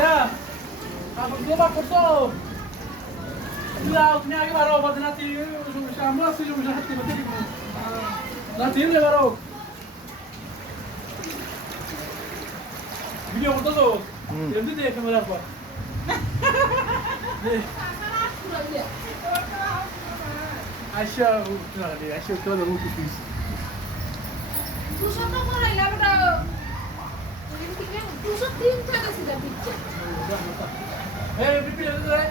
Ya, aku coba foto. Lah, ini lagi baru buat nanti sama sih bisa hati mati di. Nanti ini baru. Video foto tuh. Nanti deh kamera apa? Aisyah, nah dia Aisyah tu ada rugi tu. দুশো তো করাইলা বেটা দুশো তিন টাকা ছিল দিচ্ছে Eh, pipi ada tu eh.